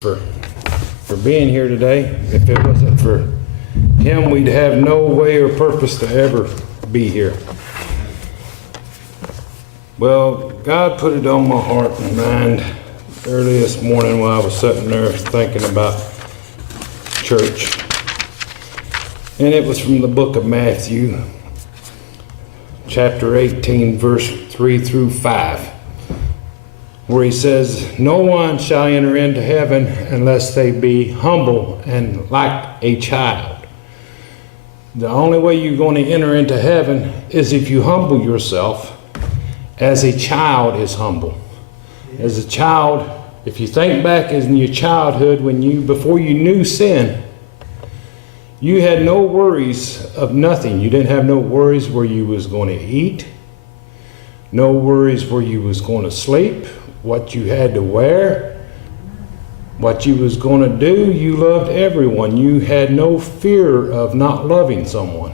for being here today. If it wasn't for him, we'd have no way or purpose to ever be here. Well, God put it on my heart and mind early this morning while I was sitting there thinking about church. And it was from the book of Matthew, chapter 18, verse 3 through 5. Where he says, "No one shall enter into heaven unless they be humble and like a child." The only way you're going to enter into heaven is if you humble yourself as a child is humble. As a child, if you think back in your childhood before you knew sin, you had no worries of nothing. You didn't have no worries where you was going to eat, no worries where you was going to sleep, what you had to wear, what you was going to do. You loved everyone. You had no fear of not loving someone.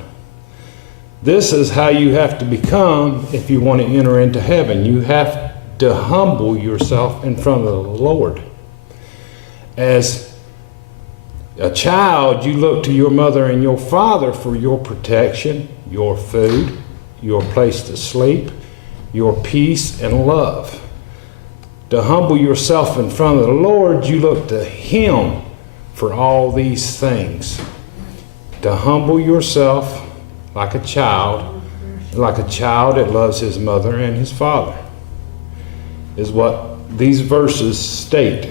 This is how you have to become if you want to enter into heaven. You have to humble yourself in front of the Lord. As a child, you look to your mother and your father for your protection, your food, your place to sleep, your peace and love. To humble yourself in front of the Lord, you look to Him for all these things. To humble yourself like a child that loves his mother and his father, is what these verses state.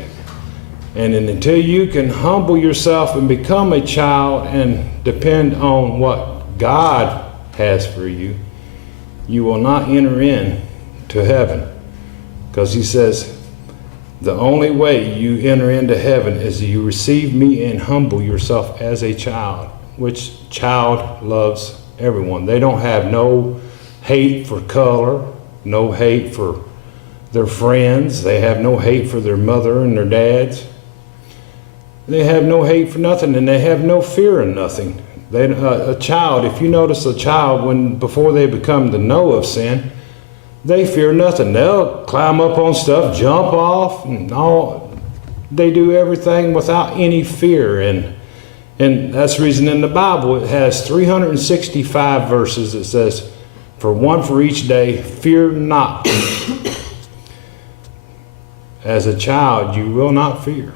And until you can humble yourself and become a child and depend on what God has for you, you will not enter in to heaven. Because he says, the only way you enter into heaven is you receive me and humble yourself as a child, which child loves everyone. They don't have no hate for color, no hate for their friends. They have no hate for their mother and their dads. They have no hate for nothing, and they have no fear in nothing. A child, if you notice a child, before they become to know of sin, they fear nothing. They'll climb up on stuff, jump off, and all. They do everything without any fear. And that's the reason in the Bible it has 365 verses that says, for one for each day, fear not. As a child, you will not fear.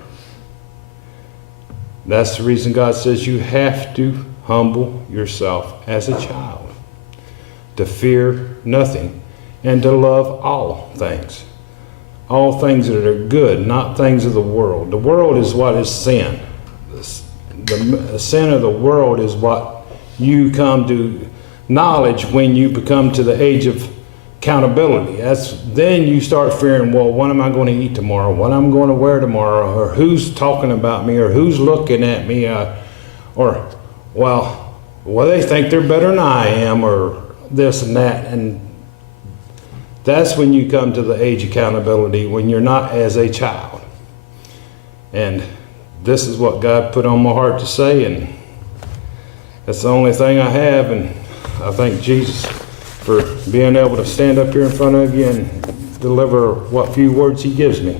That's the reason God says you have to humble yourself as a child. To fear nothing. And to love all things that are good, not things of the world. The world is what is sin. The sin of the world is what you come to knowledge when you become to the age of accountability. Then you start fearing, well, what am I going to eat tomorrow? What am I going to wear tomorrow? Or who's talking about me? Or who's looking at me? Well, they think they're better than I am, or this and that. And that's when you come to the age of accountability, when you're not as a child. And this is what God put on my heart to say, and that's the only thing I have. And I thank Jesus for being able to stand up here in front of you and deliver what few words He gives me.